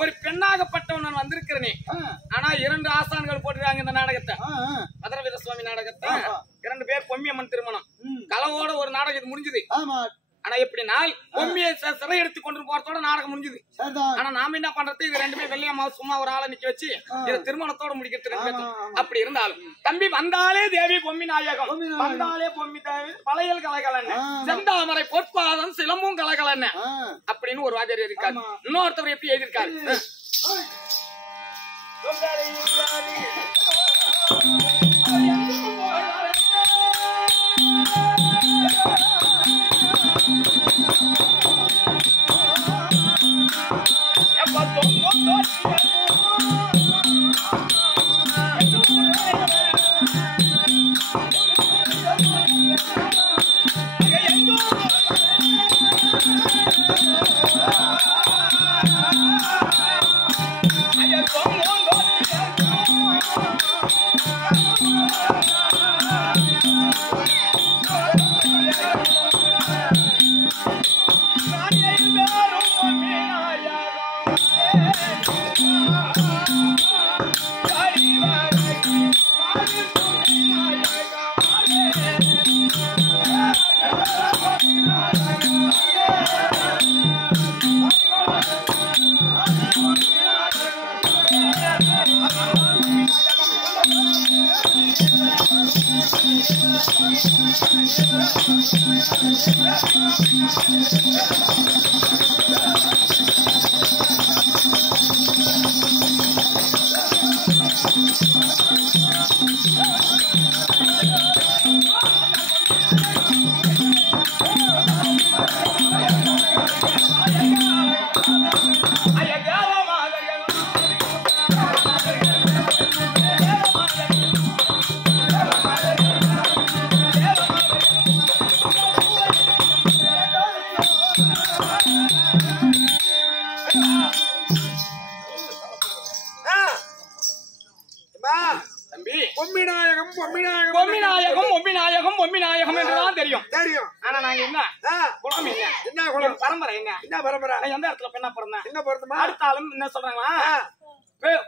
ஒரு பெண்ணாகப்பட்டவன் நான் வந்திருக்கிறேனே. ஆனா 2 ஆசான்கள் போட்டுறாங்க இந்த நாடகத்தை, மதுரவீர சுவாமி நாடகத்தை. 2 பேர் பொம்மியம்மன் திருமணம் கலவோட ஒரு நாடகம் இது முடிஞ்சது. ஆனா எப்படின்னா பொம்மியை சிறை எடுத்து கொண்டு போறதோட நாடகம் முடிஞ்சது. ஆனா நாம என்ன பண்றது, இது 2 பேர் வெள்ளையம்மா சும்மா ஒரு ஆளை நிக்க வச்சு இதை திருமணத்தோட முடிக்கிறது. அப்படி இருந்தாலும் தம்பி வந்தாலே தேவி பொம்மி நாயகம், வந்தாலே பொம்மி தேவி பழையல் கலகலன்னு, செந்தாமரை பொற்பாதம் சிலம்பும் கலகலன்னு அப்படின்னு ஒரு வாத்தியார் இருக்காரு. இன்னொருத்தவர் எப்படி எழுதியிருக்காரு,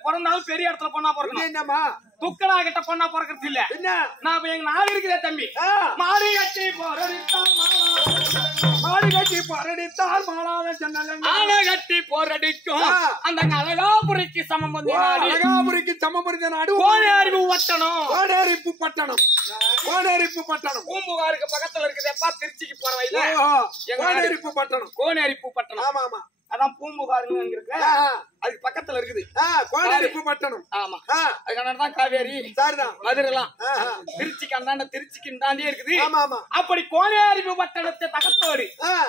பிறந்தாலும் பெரிய இடத்துல பொண்ணா பிறக்கணும். துக்கடா கிட்ட பொண்ணா பிறக்கிறது இல்ல. நான் எங்க நாடு இருக்குதே தம்பி, மாடி கட்டி போரடித்தால் மாலாத ஜன்னல் கட்டி போரடிக்கும் அந்த அழகாபுரிக்கு சமபுரிக்கு நாடு கோனேரிப்பு பட்டணம். பூம்புகாருக்கு பக்கத்துல இருக்குதேப்பா, திருச்சிக்கு போற வயல கோனேரிப்பு பட்டணம். ஆமா ஆமா, அதான் பூம்புகாருங்க இருக்கு, அதுக்கு பக்கத்துல இருக்குது கோனேரிப்பு பட்டணம். ஆமா, அதுக்கானதான் காவேரி மதுரை எல்லாம் திருச்சிக்கு அந்தாண்ட திருச்சிக்கு தாண்டியே இருக்குது. அப்படி கோனேரிப்பு பட்டணத்தை தகத்தோடு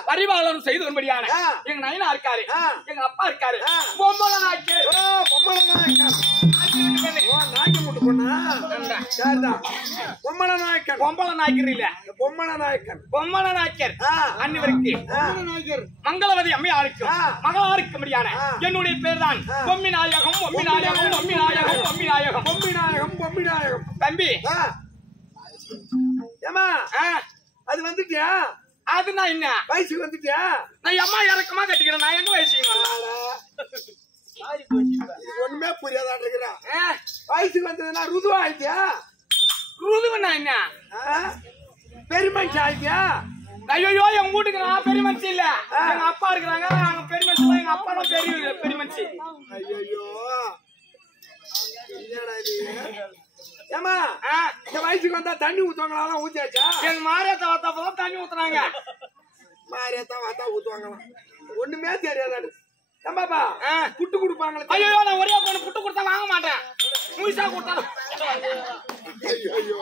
பரிபாலனம் செய்து வரும்படியான எங்க நயனா இருக்காரு, எங்க அப்பா இருக்காரு, பொம்மல நாயக்கர் அன்னிவருக்கு மங்களவதி அம்மையாருக்கு மகளாருக்கு முடியான என்னுடைய பேர் தான் பொம்மி நாயகம். தம்பி ஏமா அது வந்துட்டியா? அது நான் என்ன வயசுக்கு வந்துட்டியா? நான் அம்மா இறக்கமா கட்டிக்கிறேன். நான் எங்க வயசுக்கு ஒண்ணுமே புரியாதான் இருக்கிறேன். வயசுக்கு வந்ததுன்னா ருதுவா ஆயிட்டியா? ருதுவா என்ன பெருமனுஷன் ஆயிட்டியா? ஐயோ எங்க வீட்டுக்கு நான் பெரிய மனுஷன் இல்ல, எங்க அப்பா இருக்கிறாங்க, நாங்க பெரிய மனுஷன். எங்க அப்பா தான் பெரிய மனுஷன். ஐயோ ஏமா இந்த வயசுக்கு வந்தா தண்ணி ஊத்துவாங்களா? ஊத்தியாச்சா? எங்க மாரியாத்தா வாத்தாப்பதான் தண்ணி ஊத்துனாங்க. மாரியாத்தா வாத்தா ஊத்துவாங்களாம். ஒண்ணுமே தெரியாதாடு. ஏமாப்பா புட்டு கொடுப்பாங்களே. ஐயோ நான் ஒரே பொண்ணு புட்டு கொடுத்தா வாங்க மாட்டேன். முழுசா கொடுத்தாலும். ஐயோ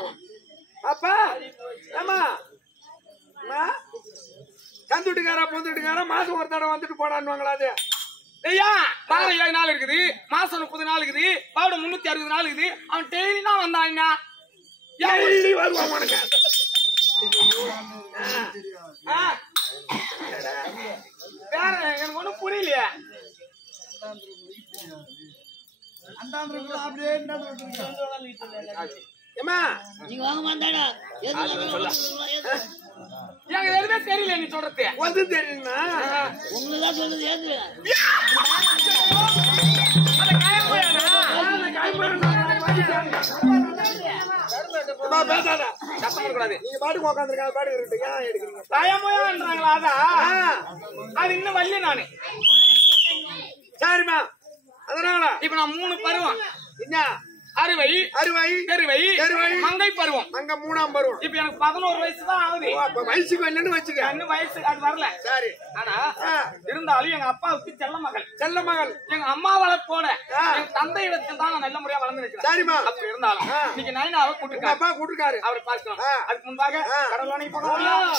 அப்பா ஏமா கந்துட்டுக்காரா பொந்துட்டுக்காரா மாசம் ஒரு தடவை வந்துட்டு போடான்னுவாங்களா? அது ஐயா வாரம் 7 நாள் இருக்குது, மாசம் 30 நாள் இருக்குது, பாவட 360 நாள் இருக்குது. அவன் டெய்லி தான் வந்தாங்க. வருவான் உனக்கு. வேற எனக்கு ஒண்ணும் புரியலையே. ஏமா நீங்க வாங்க மாட்டாடா. எனக்கு எதுவுமே தெரியல நீ சொல்றது. வந்து தெரியுமா? உங்களுக்கு தான் சொல்லுது. ஏது பேசாதா சத்தம் கூடாது. நீங்க பாட்டுக்கு உட்காந்துருக்காங்க. பாட்டுக்கு இருக்கு. ஏன் எடுக்கிறீங்க? பயமோயான்றாங்களா? அதான் அது இன்னும் வரல. நானு சரிம்மா அதனால இப்ப நான் 3 பருவம். என்ன? அறுவை, தெருவை, மங்கை பருவம். அங்க 3ஆம் பருவம். இப்ப எனக்கு 11 வயசு தான் ஆகுது. அப்ப வயசுக்கு வரலன்னு வச்சுக்க. இன்னும் வயசு அது வரல. சரி. ஆனா இருந்தாலும் எங்க அப்பாவுக்கு செல்ல மகள். செல்ல மகள். எங்க அம்மா வளர்ப்போட எங்க தந்தை இடத்தில் தான் நான் நல்ல முறையா வளர்ந்து இருக்கிறேன். சரிம்மா. அப்படி இருந்தாலும் இன்னைக்கு நைனாவை கூட்டிருக்காரு. அப்பா கூட்டிருக்காரு. அவரை பார்க்கலாம். அதுக்கு முன்பாக கடவுளானை போகலாம்.